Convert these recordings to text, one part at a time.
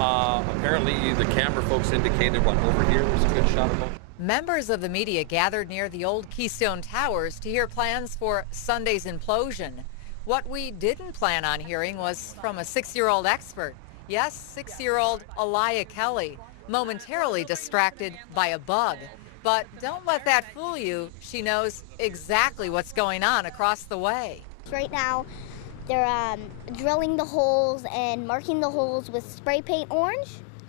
Apparently the camera folks indicated one over here was a good shot of them. Members of the media gathered near the old Keystone Towers to hear plans for Sunday's implosion. What we didn't plan on hearing was from a 6-year-old expert. Yes, 6-year-old Elia Kelly, momentarily distracted by a bug. But don't let that fool you. She knows exactly what's going on across the way. Right now, they're drilling the holes and marking the holes with spray paint orange.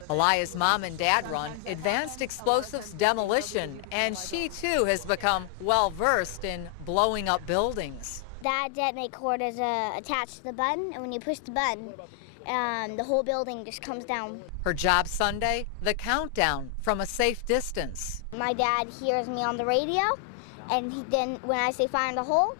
Elia's mom and dad run Advanced Explosives Demolition, and she too has become well-versed in blowing up buildings. That detonate cord is attached to the button, and when you push the button, the whole building just comes down. Her job Sunday, the countdown from a safe distance. My dad hears me on the radio, and then when I say fire in the hole,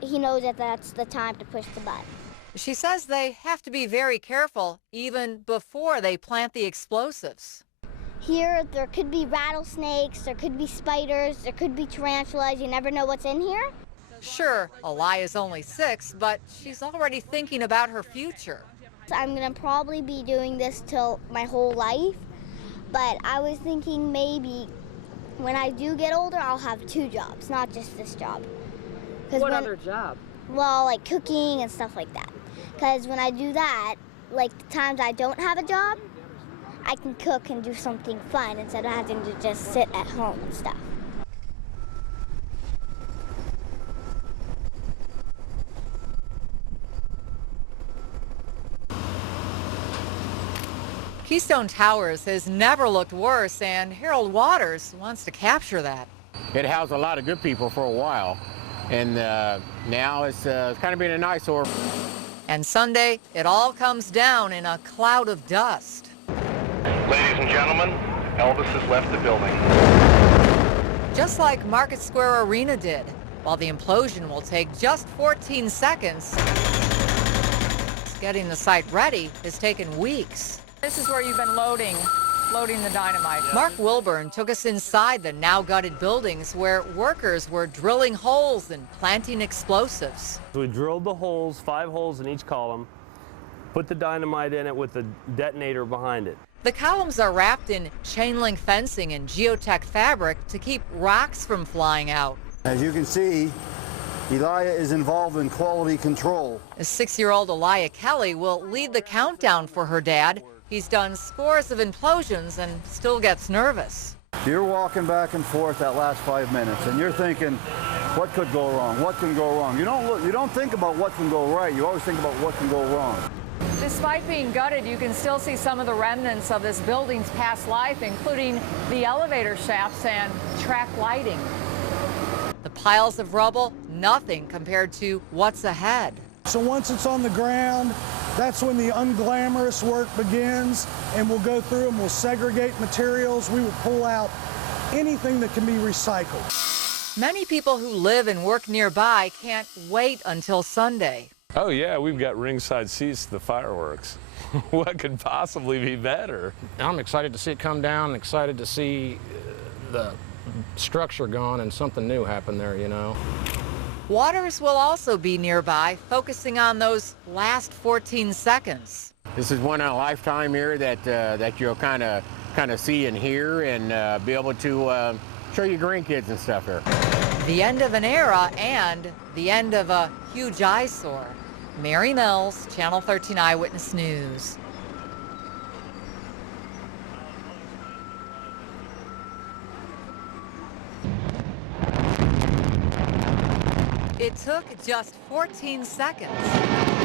he knows that that's the time to push the button. She says they have to be very careful even before they plant the explosives. Here, there could be rattlesnakes, there could be spiders, there could be tarantulas. You never know what's in here. Sure, Elia's only 6, but she's already thinking about her future. I'm gonna probably be doing this till my whole life, but I was thinking maybe when I do get older, I'll have 2 jobs, not just this job. What other job? Well, like cooking and stuff like that. Because when I do that, like the times I don't have a job, I can cook and do something fun instead of having to just sit at home and stuff. Keystone Towers has never looked worse, and Harold Waters wants to capture that. It housed a lot of good people for a while, and now it's kind of been an eyesore. And Sunday, it all comes down in a cloud of dust. Ladies and gentlemen, Elvis has left the building. Just like Market Square Arena did, while the implosion will take just 14 seconds, getting the site ready has taken weeks. This is where you've been loading the dynamite. Mark Wilburn took us inside the now gutted buildings where workers were drilling holes and planting explosives. We drilled the holes, 5 holes in each column, put the dynamite in it with the detonator behind it. The columns are wrapped in chain link fencing and geotech fabric to keep rocks from flying out. As you can see, Elia is involved in quality control. A 6-year-old Elia Kelly will lead the countdown for her dad. He's done scores of implosions and still gets nervous. You're walking back and forth that last 5 minutes, and you're thinking, what could go wrong? What can go wrong? You don't think about what can go right. You always think about what can go wrong. Despite being gutted, you can still see some of the remnants of this building's past life, including the elevator shafts and track lighting. The piles of rubble, nothing compared to what's ahead. So once it's on the ground, that's when the unglamorous work begins, and we'll go through and we'll segregate materials. We will pull out anything that can be recycled. Many people who live and work nearby can't wait until Sunday. Oh yeah, we've got ringside seats to the fireworks. What could possibly be better? I'm excited to see it come down, excited to see the structure gone and something new happen there, you know. Waters will also be nearby, focusing on those last 14 seconds. This is one in a lifetime here that you'll kind of see and hear and be able to show your grandkids and stuff here. The end of an era and the end of a huge eyesore. Mary Mills, Channel 13 Eyewitness News. It took just 14 seconds,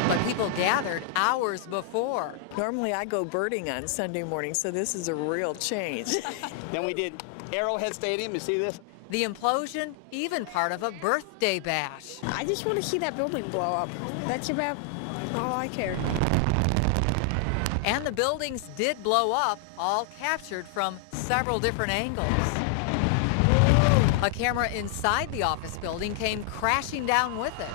but people gathered hours before. Normally I go birding on Sunday morning, so this is a real change. Then we did Arrowhead Stadium, you see this? The implosion, even part of a birthday bash. I just want to see that building blow up. That's about all I care. And the buildings did blow up, all captured from several different angles. A camera inside the office building came crashing down with it.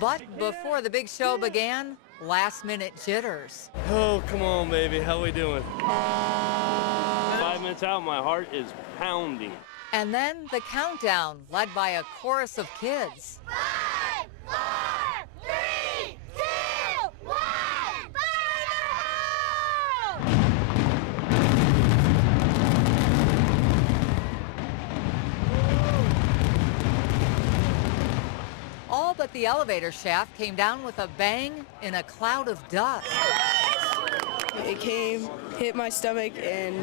But before the big show began, last-minute jitters. Oh, come on, baby. How we doing? 5 minutes out, my heart is pounding. And then the countdown, led by a chorus of kids. 5, 4, 3, 2, 1, fire! the elevator shaft came down with a bang in a cloud of dust. It came, hit my stomach, and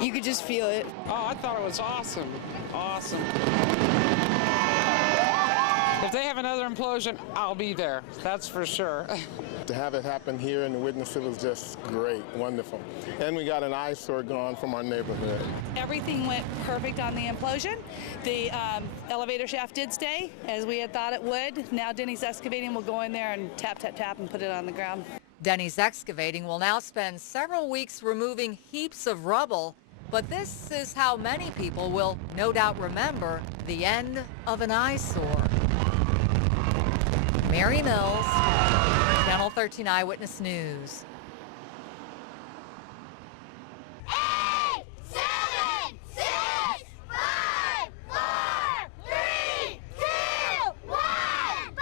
you could just feel it. Oh, I thought it was awesome. Awesome. If they have another implosion, I'll be there. That's for sure. To have it happen here and to witness it was just great, wonderful. And we got an eyesore gone from our neighborhood. Everything went perfect on the implosion. The elevator shaft did stay, as we had thought it would. Now Denny's Excavating will go in there and tap, tap, tap and put it on the ground. Denny's Excavating will now spend several weeks removing heaps of rubble, but this is how many people will no doubt remember the end of an eyesore. Mary Mills, Channel 13 Eyewitness News. 8, 7, 6, 5, 4, 3, 2, 1, fire!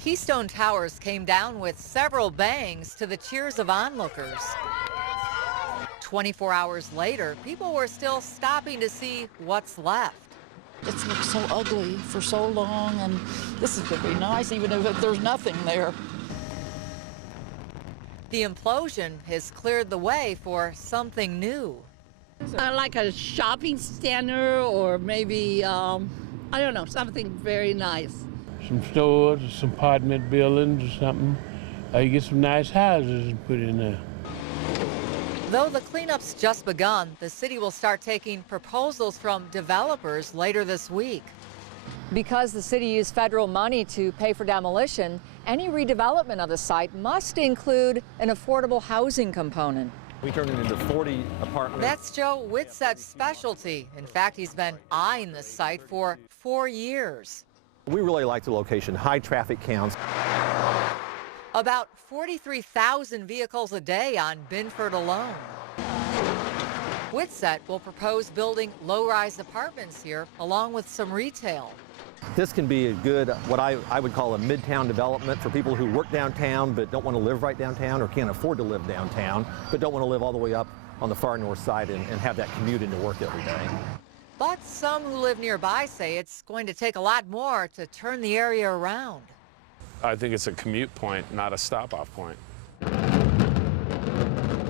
Keystone Towers came down with several bangs to the cheers of onlookers. 24 hours later, people were still stopping to see what's left. It's looked so ugly for so long, and this is going to be nice, even if there's nothing there. The implosion has cleared the way for something new. Like a shopping center, or maybe, I don't know, something very nice. Some stores, some apartment buildings or something. You get some nice houses and put in there. Though the cleanup's just begun, the city will start taking proposals from developers later this week. Because the city used federal money to pay for demolition, any redevelopment of the site must include an affordable housing component. We turned it into 40 apartments. That's Joe Whitsett's specialty. In fact, he's been eyeing the site for 4 years. We really like the location, high traffic counts. About 43,000 vehicles a day on Binford alone. Whitsett will propose building low-rise apartments here, along with some retail. This can be a good, what I would call a midtown development for people who work downtown but don't want to live right downtown, or can't afford to live downtown, but don't want to live all the way up on the far north side and have that commute into work every day. But some who live nearby say it's going to take a lot more to turn the area around. I think it's a commute point, not a stop-off point.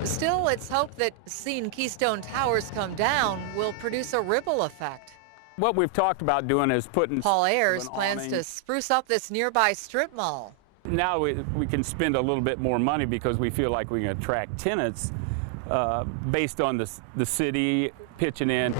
Still, it's hoped that seeing Keystone Towers come down will produce a ripple effect. What we've talked about doing is putting... Paul Ayers plans to spruce up this nearby strip mall. Now we can spend a little bit more money because we feel like we can attract tenants based on the city pitching in.